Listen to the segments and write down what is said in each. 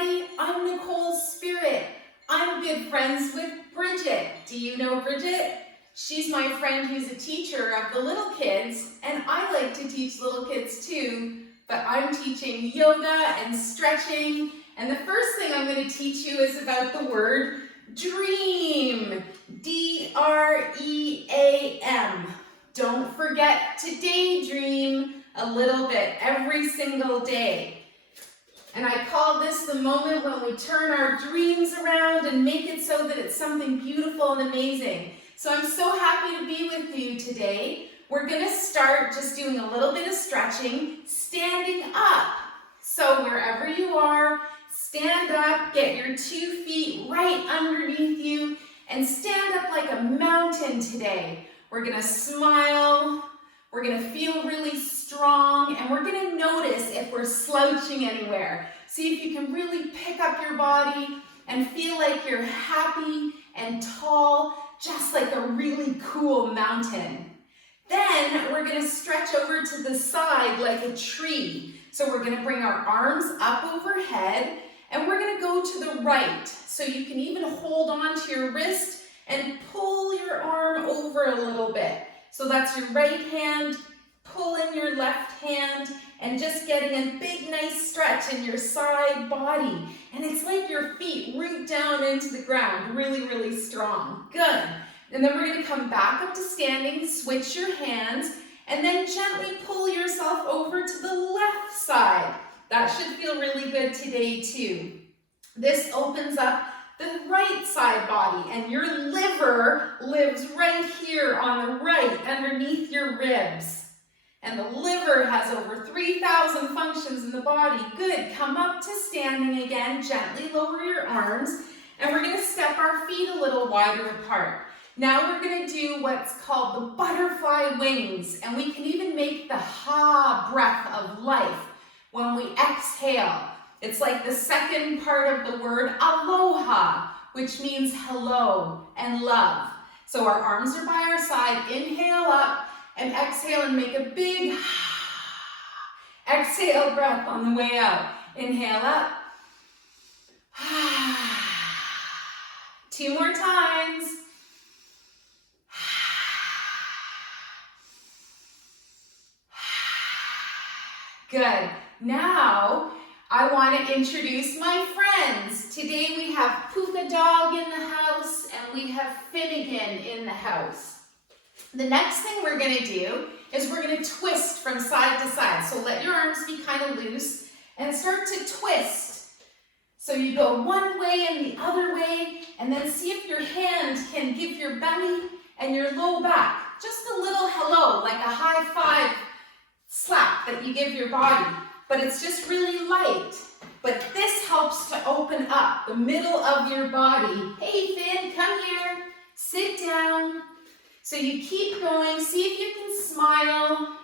everybody, I'm Nicole Spirit. I'm good friends with Bridget. Do you know Bridget? She's my friend who's a teacher of the little kids, and I like to teach little kids too, but I'm teaching yoga and stretching, and the first thing I'm going to teach you is about the word dream. D-R-E-A-M. Don't forget to daydream a little bit every single day. And I call this the moment when we turn our dreams around and make it so that it's something beautiful and amazing. So I'm so happy to be with you today. We're going to start just doing a little bit of stretching, standing up. So wherever you are, stand up, get your 2 feet right underneath you, and stand up like a mountain today. We're going to smile. We're going to feel really strong, and we're going to notice if we're slouching anywhere. See if you can really pick up your body and feel like you're happy and tall, just like a really cool mountain. Then we're going to stretch over to the side like a tree. So we're going to bring our arms up overhead, and we're going to go to the right. So you can even hold on to your wrist and pull your arm over a little bit. So that's your right hand, pull in your left hand, and just getting a big nice stretch in your side body. And it's like your feet root down into the ground, really, really strong. Good. And then we're going to come back up to standing, switch your hands, and then gently pull yourself over to the left side. That should feel really good today too. This opens up the right side body, and your liver lives right here on the right underneath your ribs. And the liver has over 3,000 functions in the body. Good. Come up to standing again. Gently lower your arms, and we're going to step our feet a little wider apart. Now we're going to do what's called the butterfly wings, and we can even make the ha breath of life when we exhale. It's like the second part of the word aloha, which means hello and love. So our arms are by our side. Inhale up and exhale and make a big exhale breath on the way out. Inhale up. 2 more times. Good. Now, I want to introduce my friends. Today we have Puka Dog in the house and we have Finnegan in the house. The next thing we're going to do is we're going to twist from side to side. So let your arms be kind of loose and start to twist. So you go one way and the other way, and then see if your hand can give your belly and your low back just a little hello, like a high five slap that you give your body. But it's just really light. But this helps to open up the middle of your body. Hey Finn, come here. Sit down. So you keep going. See if you can smile.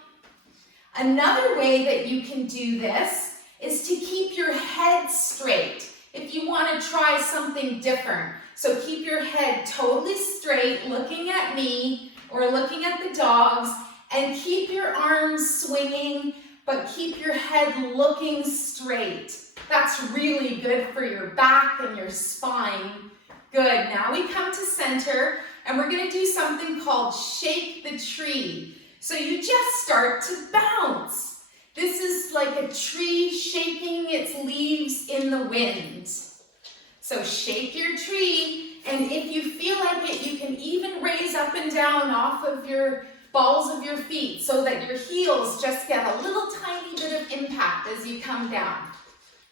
Another way that you can do this is to keep your head straight if you want to try something different. So keep your head totally straight, looking at me or looking at the dogs, and keep your arms swinging, but keep your head looking straight. That's really good for your back and your spine. Good. Now we come to center, and we're going to do something called shake the tree. So you just start to bounce. This is like a tree shaking its leaves in the wind. So shake your tree, and if you feel like it, you can even raise up and down off of your balls of your feet so that your heels just get a little tiny bit of impact as you come down.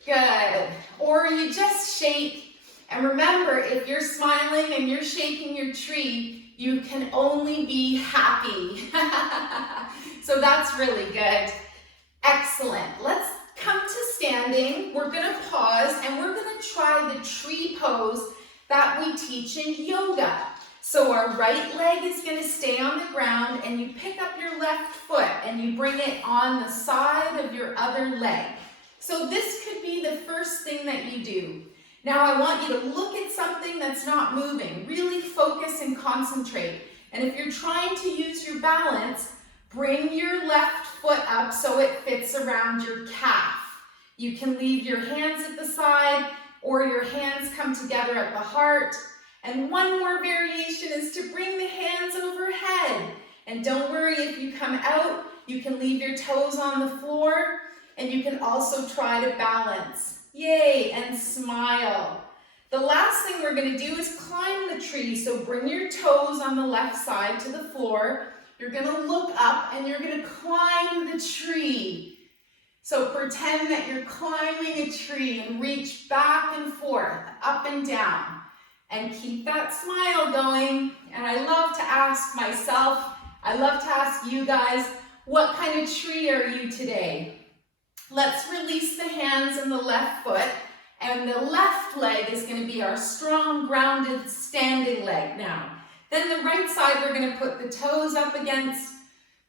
Good. Or you just shake, and remember, if you're smiling and you're shaking your tree, you can only be happy. So that's really good. Excellent. Let's come to standing. We're going to pause, and we're going to try the tree pose that we teach in yoga. So our right leg is going to stay on the ground, and you pick up your left foot and you bring it on the side of your other leg. So this could be the first thing that you do. Now I want you to look at something that's not moving. Really focus and concentrate. And if you're trying to use your balance, bring your left foot up so it fits around your calf. You can leave your hands at the side or your hands come together at the heart. And one more variation is to bring the hands overhead. And don't worry if you come out, you can leave your toes on the floor and you can also try to balance. Yay, and smile. The last thing we're going to do is climb the tree. So bring your toes on the left side to the floor. You're going to look up and you're going to climb the tree. So pretend that you're climbing a tree and reach back and forth, up and down. And keep that smile going. And I love to ask myself, I love to ask you guys, what kind of tree are you today? Let's release the hands and the left foot. And the left leg is going to be our strong, grounded, standing leg now. Then the right side, we're going to put the toes up against,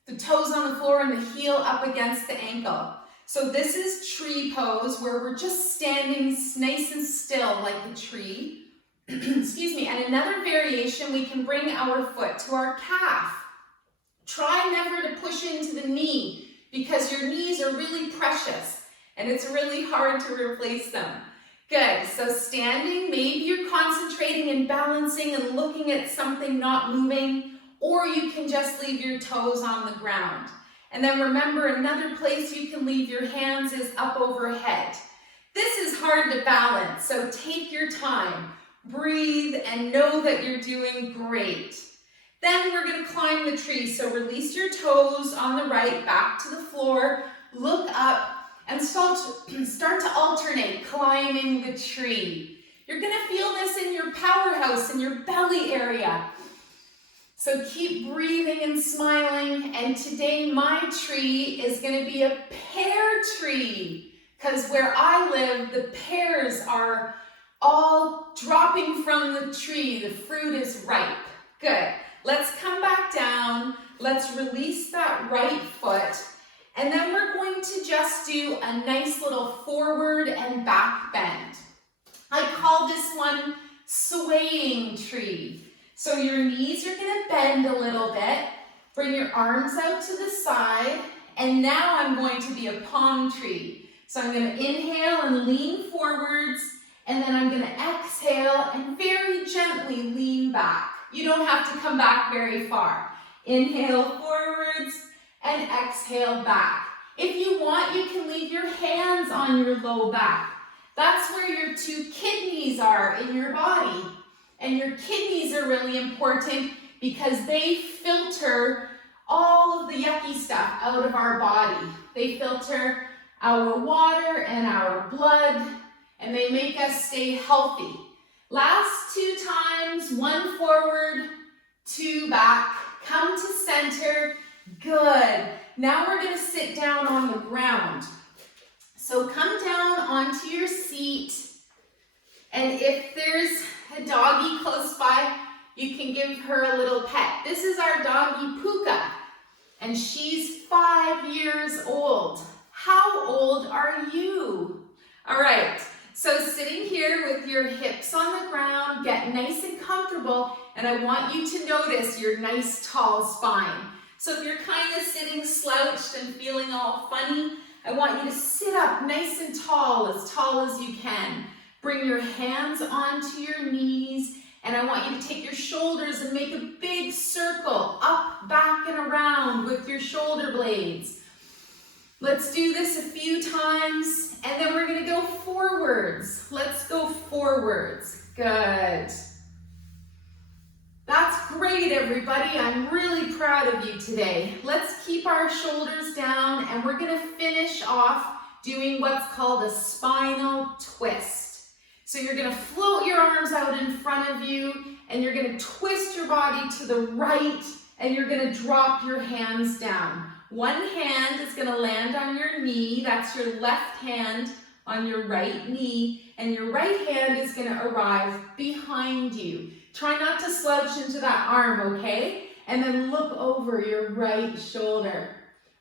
the toes on the floor and the heel up against the ankle. So this is tree pose where we're just standing nice and still like a tree. Excuse me. And another variation, we can bring our foot to our calf. Try never to push into the knee because your knees are really precious and it's really hard to replace them. Good, so standing, maybe you're concentrating and balancing and looking at something not moving, or you can just leave your toes on the ground. And then remember, another place you can leave your hands is up overhead. This is hard to balance, so take your time. Breathe and know that you're doing great. Then we're going to climb the tree, so release your toes on the right, back to the floor, look up, and start to alternate climbing the tree. You're going to feel this in your powerhouse, in your belly area. So keep breathing and smiling. And today my tree is going to be a pear tree because where I live, the pears are all dropping from the tree. The fruit is ripe. Good. Let's come back down. Let's release that right foot. And then we're going to just do a nice little forward and back bend. I call this one swaying tree. So your knees are going to bend a little bit. Bring your arms out to the side. And now I'm going to be a palm tree. So I'm going to inhale and lean forwards. And then I'm going to exhale and very gently lean back. You don't have to come back very far. Inhale forwards. And exhale back. If you want, you can leave your hands on your low back. That's where your two kidneys are in your body. And your kidneys are really important because they filter all of the yucky stuff out of our body. They filter our water and our blood, and they make us stay healthy. Last 2 times, 1 forward, 2 back. Come to center. Good. Now we're going to sit down on the ground. So come down onto your seat. And if there's a doggy close by, you can give her a little pet. This is our doggy Puka. And she's 5 years old. How old are you? All right. So sitting here with your hips on the ground, get nice and comfortable. And I want you to notice your nice tall spine. So if you're kind of sitting slouched and feeling all funny, I want you to sit up nice and tall as you can. Bring your hands onto your knees, and I want you to take your shoulders and make a big circle, up, back, and around with your shoulder blades. Let's do this a few times, and then we're gonna go forwards. Let's go forwards. Good. That's great, everybody. I'm really proud of you today. Let's keep our shoulders down, and we're gonna finish off doing what's called a spinal twist. So you're gonna float your arms out in front of you, and you're gonna twist your body to the right, and you're gonna drop your hands down. One hand is gonna land on your knee. That's your left hand on your right knee, and your right hand is gonna arrive behind you. Try not to slouch into that arm, okay? And then look over your right shoulder.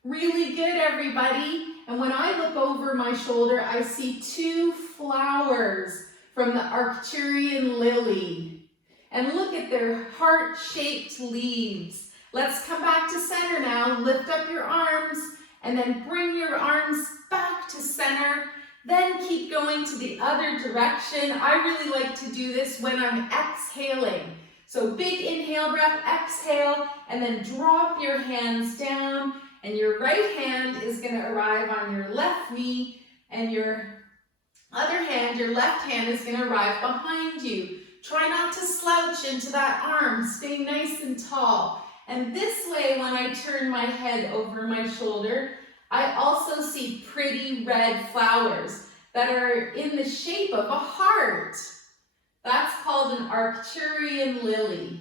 Really good, everybody. And when I look over my shoulder, I see 2 flowers from the Arcturian lily. And look at their heart-shaped leaves. Let's come back to center now. Lift up your arms and then bring your arms back to center. Then keep going to the other direction. I really like to do this when I'm exhaling. So big inhale breath, exhale, and then drop your hands down, and your right hand is going to arrive on your left knee, and your other hand, your left hand, is going to arrive behind you. Try not to slouch into that arm. Stay nice and tall. And this way, when I turn my head over my shoulder, I also see pretty red flowers that are in the shape of a heart. That's called an Arcturian lily.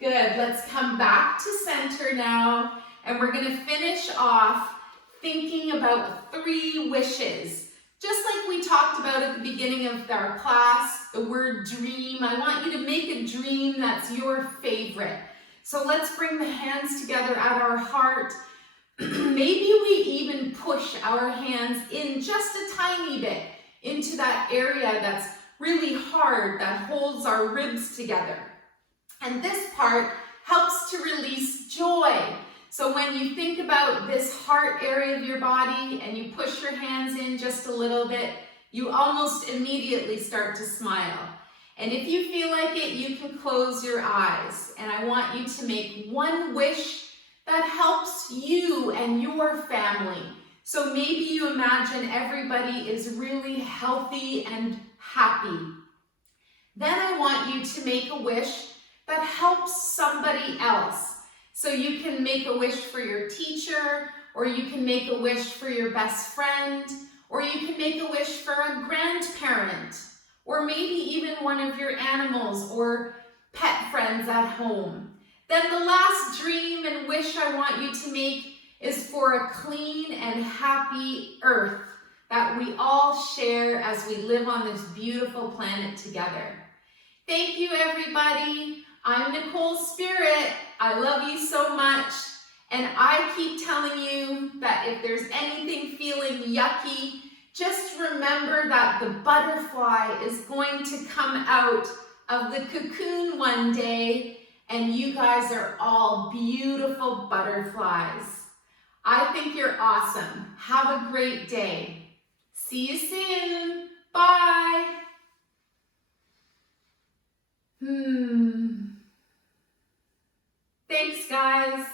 Good. Let's come back to center now, and we're going to finish off thinking about 3 wishes. Just like we talked about at the beginning of our class, the word dream. I want you to make a dream that's your favorite. So let's bring the hands together at our heart. Maybe we even push our hands in just a tiny bit into that area that's really hard, that holds our ribs together. And this part helps to release joy. So when you think about this heart area of your body and you push your hands in just a little bit, you almost immediately start to smile. And if you feel like it, you can close your eyes. And I want you to make one wish that helps you and your family. So maybe you imagine everybody is really healthy and happy. Then I want you to make a wish that helps somebody else. So you can make a wish for your teacher, or you can make a wish for your best friend, or you can make a wish for a grandparent, or maybe even one of your animals or pet friends at home. Then the last dream and wish I want you to make is for a clean and happy earth that we all share as we live on this beautiful planet together. Thank you, everybody. I'm Nicole Spirit. I love you so much. And I keep telling you that if there's anything feeling yucky, just remember that the butterfly is going to come out of the cocoon one day, and you guys are all beautiful butterflies. I think you're awesome. Have a great day. See you soon. Bye. Thanks, guys.